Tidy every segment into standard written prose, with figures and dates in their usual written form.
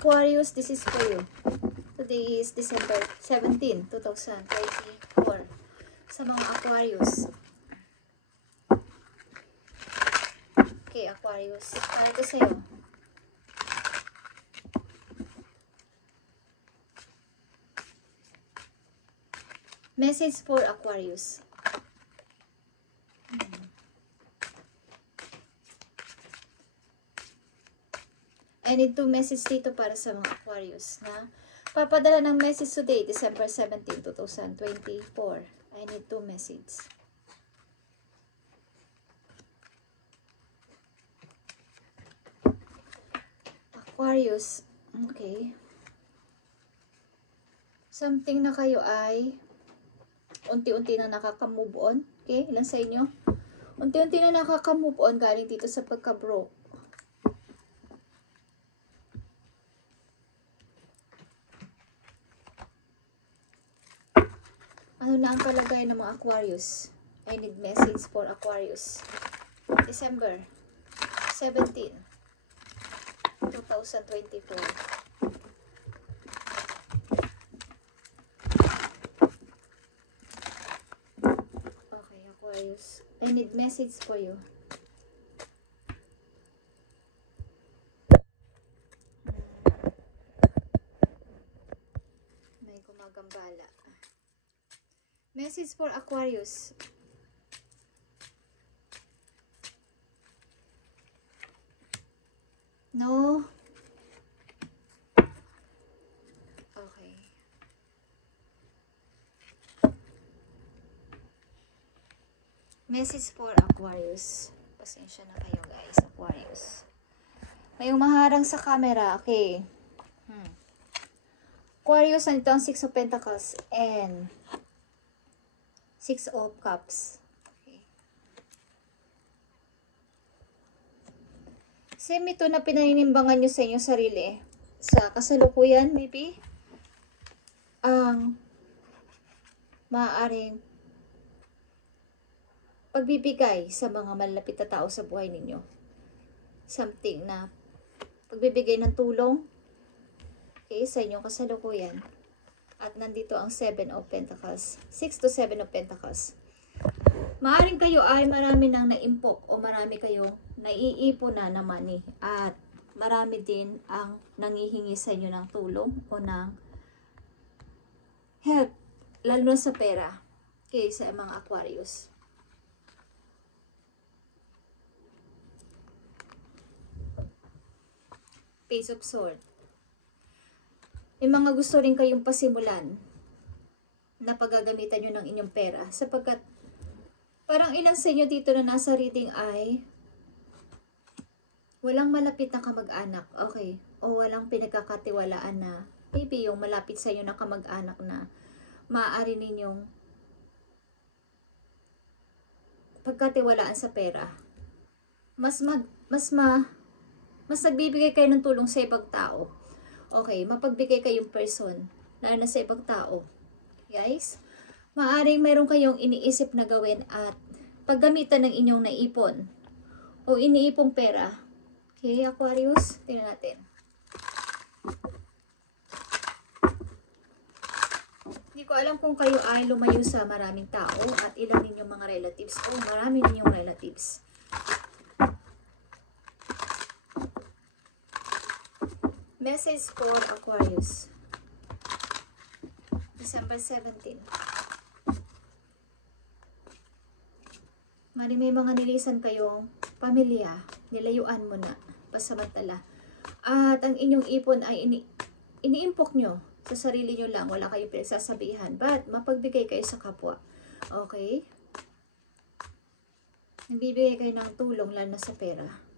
Aquarius, this is for you. Today is December 17, 2024. Sa mga Aquarius. Okay, Aquarius. Para ito sa'yo. Message for Aquarius. I need 2 message dito para sa mga Aquarius na papadala ng message today, December 17, 2024. I need 2 message. Aquarius, okay. Something na kayo ay unti-unti na nakaka-move on. Okay, ilan sa inyo? Unti-unti na nakaka-move on galing dito sa pagka-broke. Ano na ang kalagayan ng mga Aquarius? I need message for Aquarius. December 17, 2024. Okay, Aquarius. I need message for you. May gumagambala. Message for Aquarius. No. Okay. Message for Aquarius. Pasensya na kayo guys, Aquarius. May umaharang sa camera. Okay. Aquarius, nandito ang 6 of Pentacles and 6 of Cups. Okay. Same ito na pinaninimbangan nyo sa inyong sarili. Sa kasalukuyan, maybe. Ang maaaring pagbibigay sa mga malapit na tao sa buhay ninyo. Something na pagbibigay ng tulong. Okay, sa inyong kasalukuyan. At nandito ang 7 of Pentacles. 6 to 7 of Pentacles. Maaring kayo ay marami nang naimpok o marami kayong naiipon na money. At marami din ang nangihingi sa inyo ng tulong o ng help. Lalo na sa pera. Okay, sa mga Aquarius. Page of Swords. May mga gusto rin kayong pasimulan na paggagamitan nyo ng inyong pera. Sapagkat parang ilan sa inyo dito na nasa reading ay walang malapit na kamag-anak. Okay. O walang pinagkakatiwalaan na maybe yung malapit sa inyo na kamag-anak na maaari ninyong pagkatiwalaan sa pera. Mas nagbibigay kayo ng tulong sa ibang tao. Okay, mapagbigay kayong person, lalo na sa ibang tao. Guys, maaaring mayroon kayong iniisip na gawin at paggamitan ng inyong naipon o iniipong pera. Okay, Aquarius, tingnan natin. Hindi ko alam kung kayo ay lumayo sa maraming tao at ilan ninyong mga relatives o marami ninyong relatives. Message for Aquarius. December 17. May mga nilisan kayong pamilya, nilayuan mo na, pasamantala. At ang inyong ipon ay iniimpok nyo sa sarili nyo lang, wala kayong pinagsasabihan. But mapagbigay kayo sa kapwa. Okay? Nagbibigay kayo ng tulong lalo na sa pera.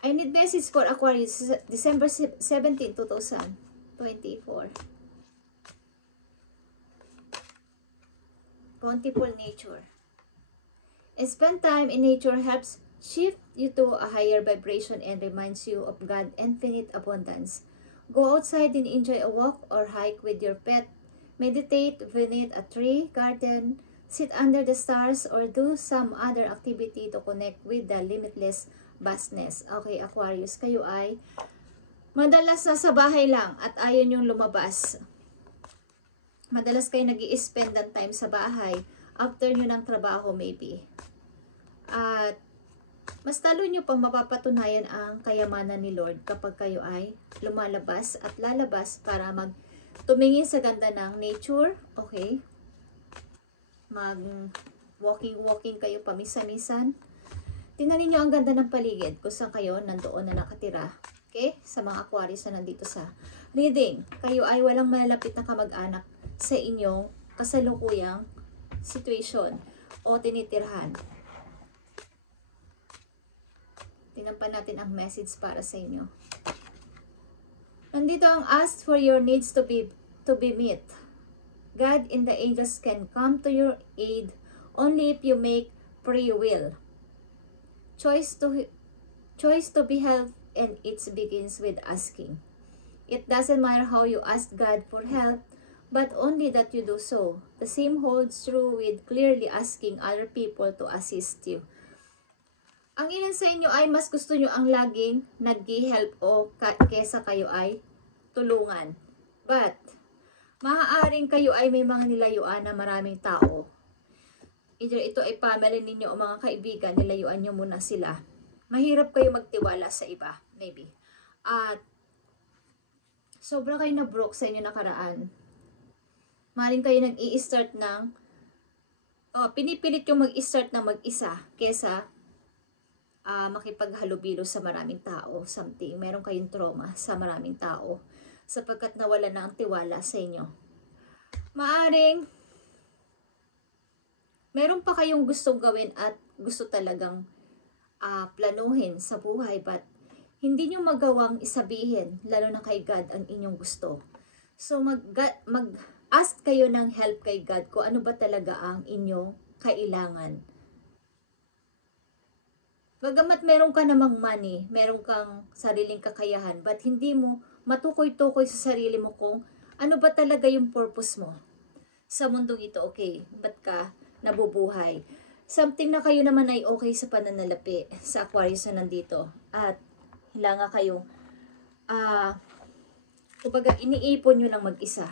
I need message for Aquarius, December 17, 2024. Bountiful nature. Spend time in nature helps shift you to a higher vibration and reminds you of God's infinite abundance. Go outside and enjoy a walk or hike with your pet. Meditate beneath a tree, garden, sit under the stars, or do some other activity to connect with the limitless vastness. Okay, Aquarius, kayo ay Madalas nasa bahay lang at ayaw niyong lumabas. Madalas kayo nag-i-spend ng time sa bahay after nyo ng trabaho maybe. At mas lalo nyo pang mapapatunayan ang kayamanan ni Lord kapag kayo ay lumalabas at lalabas para tumingin sa ganda ng nature, okay? Mag walking kayo pamisa-misan. Tingnan niyo ang ganda ng paligid kung saan kayo nandoon na nakatira. Okay? Sa mga Aquarius na nandito sa reading, kayo ay walang malalapit na kamag-anak sa inyong kasalukuyang situation o tinitirhan. Tingnan pa natin ang message para sa inyo. Nandito ang ask for your needs to be met. God and the angels can come to your aid only if you make free will. Choice to be helped, and it begins with asking. It doesn't matter how you ask God for help, but only that you do so. The same holds true with clearly asking other people to assist you. Ang ilan sa inyo ay mas gusto nyo ang laging nag-help o kesa kayo ay tulungan. But, maaaring kayo ay may mga nilayuan na maraming tao. Either ito ay family ninyo o mga kaibigan, nilayuan nyo muna sila. Mahirap kayo magtiwala sa iba, maybe. At, sobra kayo na-broke sa inyo nakaraan. Maaaring kayo nag-i-start ng, pinipilit yung mag-i-start na mag-isa, kesa makipaghalubilo sa maraming tao, something. Meron kayong trauma sa maraming tao sapagkat nawala na ang tiwala sa inyo. Maaring meron pa kayong gustong gawin at gusto talagang planuhin sa buhay, but hindi nyo magawang isabihin, lalo na kay God, ang inyong gusto. So mag-ask kayo ng help kay God kung ano ba talaga ang inyong kailangan. Bagamat meron ka namang money, meron kang sariling kakayahan, but hindi mo matukoy-tukoy sa sarili mo kung ano ba talaga yung purpose mo sa mundong ito, okay? Ba't ka nabubuhay? Something na kayo naman ay okay sa pananalapi sa Aquarius na nandito. At hila nga kayong, kumbaga iniipon nyo lang mag-isa.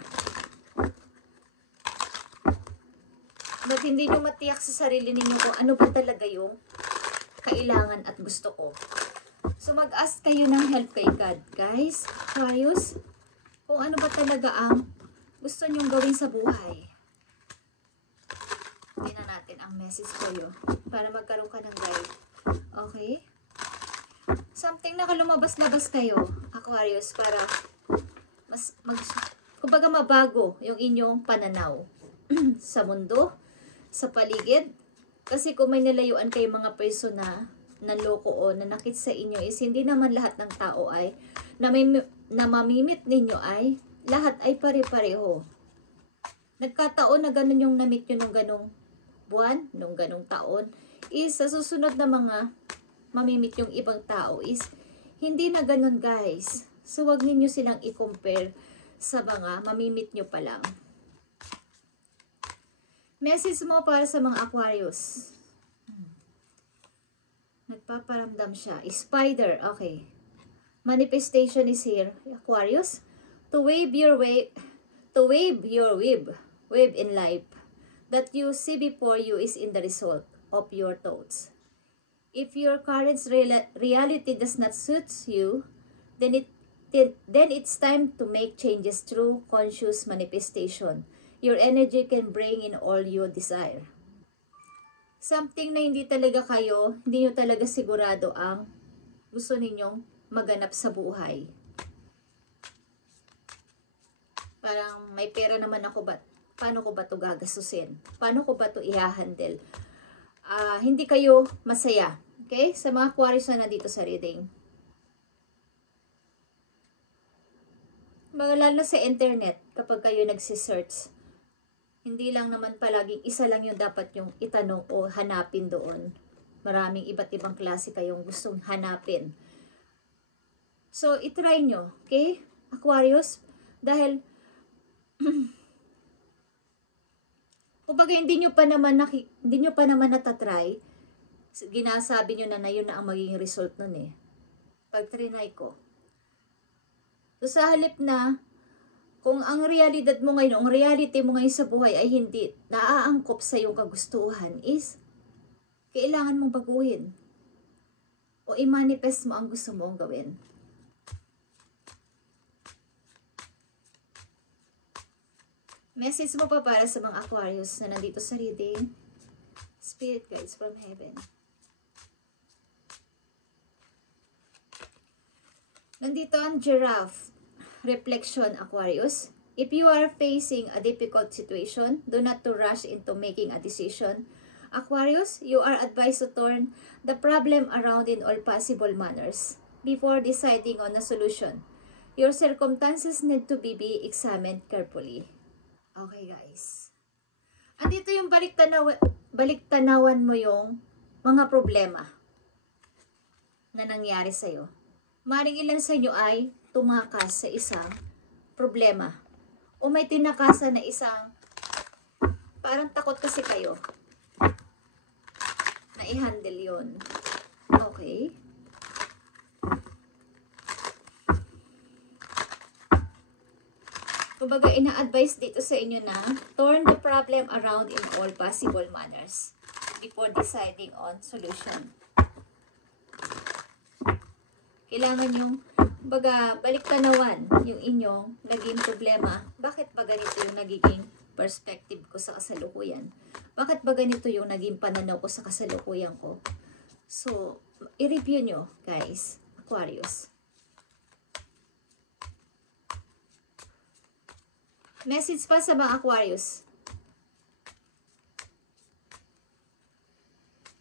But hindi nyo matiyak sa sarili ninyo kung ano ba talaga yung kailangan at gusto ko. So mag-ask kayo ng help kay God, guys, Aquarius, kung ano ba talaga ang gusto nyong gawin sa buhay. Tingnan natin ang message ko yun para magkaroon ka ng guide. Okay? Something na lumabas-labas kayo, Aquarius, para kumbaga mabago yung inyong pananaw sa mundo, sa paligid. Kasi kung may nilayuan kayo mga persona na loko o nanakit sa inyo is hindi naman lahat ng tao ay na mamimit ninyo ay lahat ay pare-pareho. Nagkataon na ganun yung namit nyo nung ganong buwan, nung ganong taon, is sa susunod na mga mamimit yung ibang tao is hindi na ganun, guys. So wag ninyo silang i-compare sa mga mamimit nyo pa lang. Message mo para sa mga Aquarius. Nagpaparamdam siya. Spider, okay. Manifestation is here, Aquarius. To wave your web in life that you see before you is in the result of your thoughts. If your current reality does not suit you, then it's time to make changes through conscious manifestation. Your energy can bring in all you desire. Something na hindi nyo talaga sigurado ang gusto ninyong maganap sa buhay. Parang may pera naman ako, paano ko ba ito gagastusin? Paano ko ba ito i-handle? Hindi kayo masaya. Okay? Sa mga Aquarius na nandito sa reading. Lalo na sa internet, kapag kayo nagsisearch, hindi lang naman palaging isa lang yung dapat yung itanong o hanapin doon. Maraming iba't ibang klase kayong gustong hanapin. So, itry nyo. Okay? Aquarius? Dahil, kumbaga hindi nyo pa naman natatry, ginasabi nyo na yun na ang magiging result nun eh. Pag trinay ko, So sa halip na, kung ang realidad mo ngayon, ang reality mo ngayon sa buhay ay hindi naaangkop sa iyong kagustuhan, is kailangan mong baguhin. O i-manifest mo ang gusto mong gawin. Message mo pa para sa mga Aquarius na nandito sa reading. Spirit guides from heaven. Nandito ang giraffe. Reflection, Aquarius. If you are facing a difficult situation, do not to rush into making a decision. Aquarius, you are advised to turn the problem around in all possible manners before deciding on a solution. Your circumstances need to be examined carefully. Okay guys. Andito yung baliktanawan mo yung mga problema na nangyari sa'yo. Maring ilan sa inyo ay tumakas sa isang problema. O may tinakasan na isang parang takot kasi kayo na i-handle yun. Okay. Kumbaga, ina-advise dito sa inyo na turn the problem around in all possible manners before deciding on solution. Kailangan yung, kumbaga, baliktanawan yung inyong naging problema. Bakit ba ganito yung nagiging perspective ko sa kasalukuyan? Bakit ba ganito yung naging pananaw ko sa kasalukuyan ko? So, i-review nyo, guys, Aquarius. Message pa sa mga Aquarius.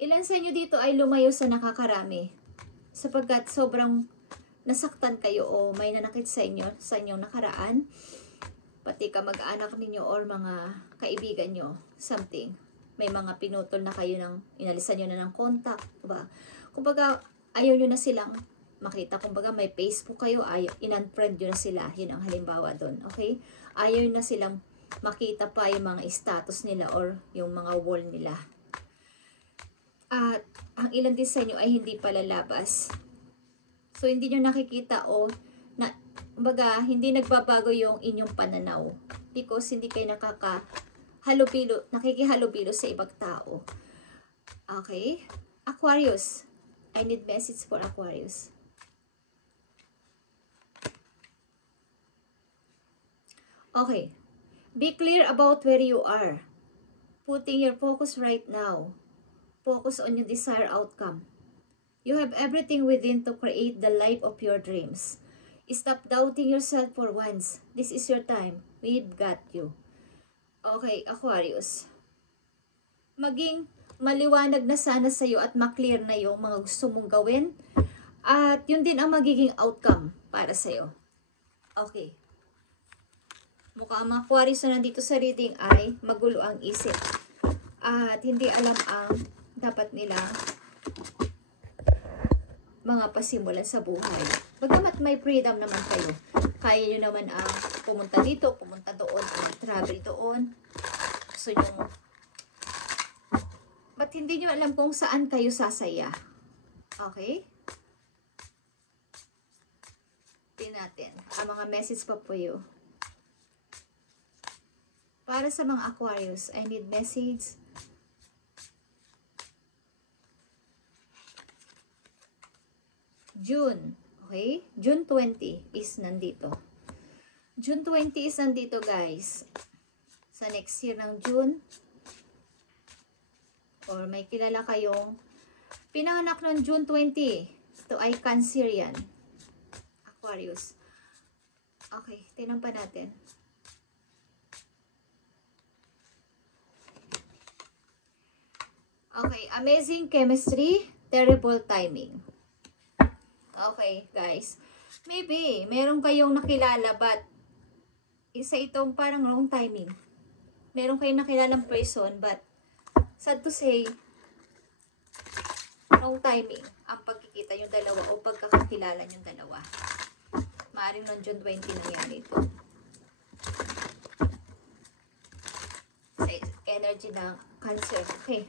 Ilan sa inyo dito ay lumayo sa nakakarami sapagkat sobrang nasaktan kayo o may nanakit sa inyo sa inyong nakaraan, pati kamag-anak ninyo or mga kaibigan nyo, something. May mga pinutol na kayo ng, inalisan nyo na ng contact, diba? Kumbaga, ayaw nyo na silang makita. Kumbaga, may Facebook kayo, in-unfriend nyo na sila. Yun ang halimbawa doon, okay? Ayaw na silang makita pa yung mga status nila or yung mga wall nila. At ang ilan din sa inyo ay hindi palalabas. So, hindi nyo nakikita o kumbaga, hindi nagbabago yung inyong pananaw. Because hindi kayo nakikihalubilo sa ibang tao. Okay? Aquarius. I need message for Aquarius. Okay. Be clear about where you are. Putting your focus right now. Focus on your desired outcome. You have everything within to create the life of your dreams. Stop doubting yourself for once. This is your time. We've got you. Okay, Aquarius. Maging maliwanag na sana sa iyo at maklear na yung mga gusto mong gawin. At yun din ang magiging outcome para sa iyo. Okay. Mukha ang mga Aquarius na nandito sa reading ay magulo ang isip. At hindi alam ang dapat nilang mga pasimulan sa buhay. Bagamat may freedom naman kayo. Kaya nyo naman ang pumunta dito, pumunta doon, travel doon. Gusto nyo. But hindi nyo alam kung saan kayo sasaya. Okay? Tingnan natin. Ang mga message pa po you. Para sa mga Aquarius, I need message. June. Okay? June 20 is nandito. June 20 is nandito, guys. Sa next year ng June. Or may kilala kayong pinanganak ng June 20. Ito ay Cancerian. Aquarius. Okay, tingnan pa natin. Okay, amazing chemistry, terrible timing. Okay, guys. Maybe, meron kayong nakilala but isa itong parang wrong timing. Meron kayong nakilalang person but sad to say, wrong timing ang pagkikita yung dalawa o pagkakakilala yung dalawa. Maaaring noong June 20 nangyari ito. Sa energy ng Cancer. Okay.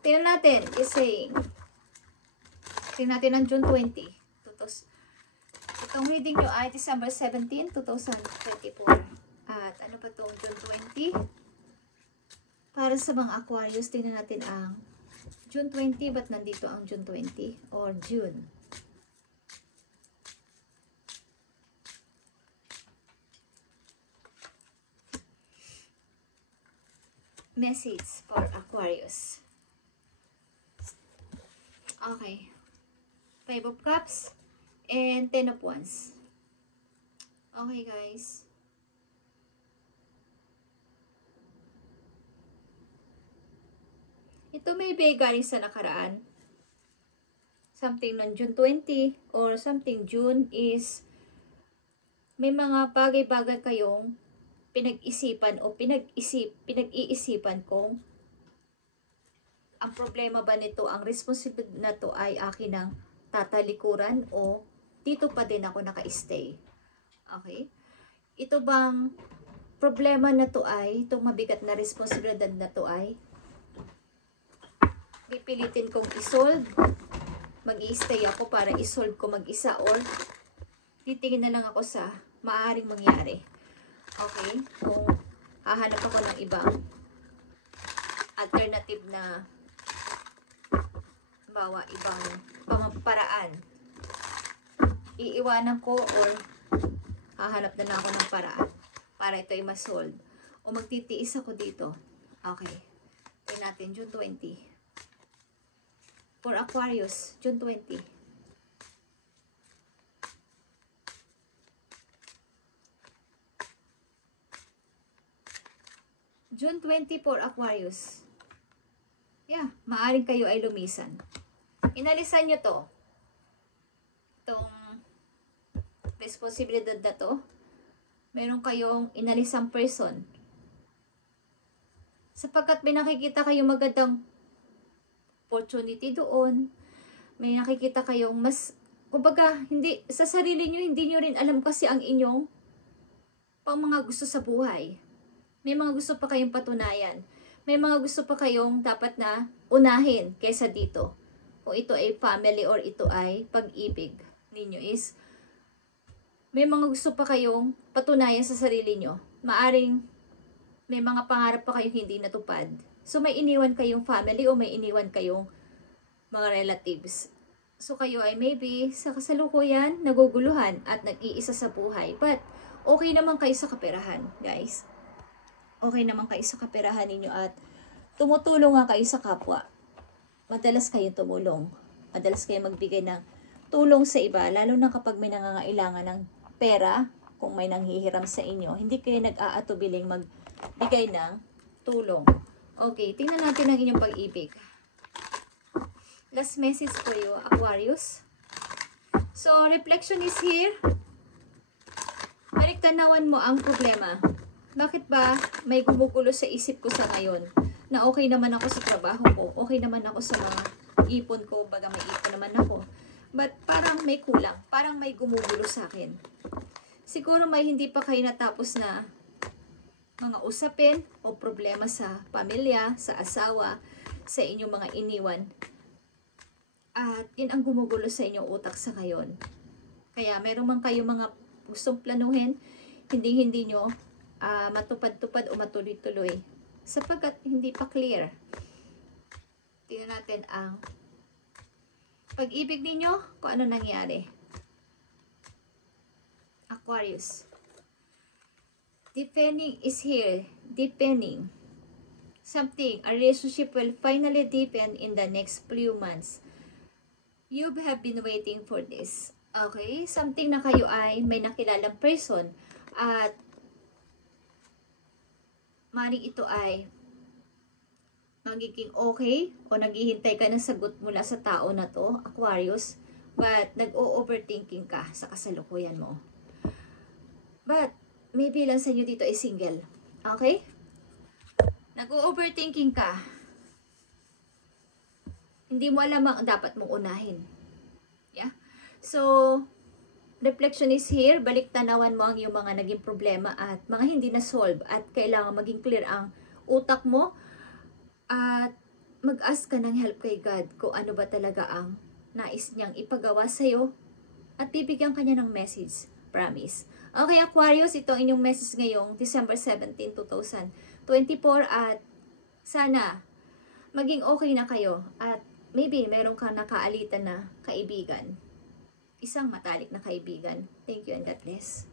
Tingnan natin, is saying, tingnan natin ang June 20. Itong reading nyo ay December 17, 2024. At ano ba itong June 20? Para sa mga Aquarius, tingnan natin ang June 20. Ba't nandito ang June 20? Or June? Message for Aquarius. Okay. 5 of Cups and 10 of Wands. Okay, guys. Ito may be galing sa nakaraan. Something ng June 20 or something June is may mga bagay-bagay kayong pinag-isipan o pinag-iisipan kung ang problema ba nito, ang responsibility na to ay akin ng tatalikuran o dito pa din ako naka-stay. Okay? Ito bang problema na to ay, itong mabigat na responsibilidad na to ay pipilitin kong isolve, mag-i-stay ako para isolve ko mag-isa or titingin na lang ako sa maaaring mangyari. Okay? Kung hahanap ako ng ibang alternative na bawa ibang paraan, iiwanan ko or hahanap na lang ako ng paraan para ito ay masolve o magtitiis ako dito. Okay. Tingnan natin June 20. For Aquarius, June 20. June 20 for Aquarius. Yeah, maaring kayo ay lumisan. Inalisan nyo to. Itong responsibilidad na to. Meron kayong inalisang person. Sapagkat may nakikita kayong magandang opportunity doon. May nakikita kayong mas, kumbaga, hindi, sa sarili nyo, hindi nyo rin alam kasi ang inyong pang mga gusto sa buhay. May mga gusto pa kayong patunayan. May mga gusto pa kayong dapat na unahin kaysa dito. Kung ito ay family or ito ay pag-ibig ninyo is, may mga gusto pa kayong patunayan sa sarili nyo. Maaring may mga pangarap pa kayong hindi natupad. So, may iniwan kayong family o may iniwan kayong mga relatives. So, kayo ay maybe sa kasalukuyan, naguguluhan at nag-iisa sa buhay. But, okay naman kayo sa kaperahan, guys. Okay naman kayo sa kaperahan ninyo at tumutulong nga kayo sa kapwa. Madalas kayong tumulong. Madalas kayong magbigay ng tulong sa iba, lalo na kapag may nangangailangan ng pera, kung may nanghihiram sa inyo. Hindi kayo nag-aatubiling magbigay ng tulong. Okay, tingnan natin ang inyong pag-ibig. Last message for you, Aquarius. So, reflection is here. Baliktanawan mo ang problema. Bakit ba may gumugulo sa isip ko sa ngayon? Na okay naman ako sa trabaho ko. Okay naman ako sa mga ipon ko. Baga may ipon naman ako. But parang may kulang. Parang may gumugulo sa akin. Siguro may hindi pa kayo natapos na mga usapin o problema sa pamilya, sa asawa, sa inyong mga iniwan. At yun ang gumugulo sa inyong utak sa ngayon. Kaya meron man kayo mga gustong planuhin, hindi nyo matupad-tupad o matuloy-tuloy. Sapagkat hindi pa clear. Tingnan natin ang pag-ibig ninyo, kung ano nangyari. Aquarius. Deepening is here. Deepening. Something, a relationship will finally deepen in the next few months. You have been waiting for this. Okay? Something na kayo ay may nakilalang person at maring ito ay magiging okay o naghihintay ka ng sagot mula sa tao na to, Aquarius, but nag-o-overthinking ka sa kasalukuyan mo. But maybe lang sa inyo dito ay single. Okay? Nag-o-overthinking ka. Hindi mo alam ang dapat mong unahin. Yeah? So, reflection is here. Balik-tanawan mo ang iyong mga naging problema at mga hindi na-solve at kailangan maging clear ang utak mo at mag-ask ka ng help kay God kung ano ba talaga ang nais niyang ipagawa sa'yo At bibigyan ka niya ng message. Promise. Okay, Aquarius, ito ang inyong message ngayong December 17, 2024. At sana maging okay na kayo. At maybe meron kang nakaalitan na kaibigan. Isang matalik na kaibigan. Thank you and God bless.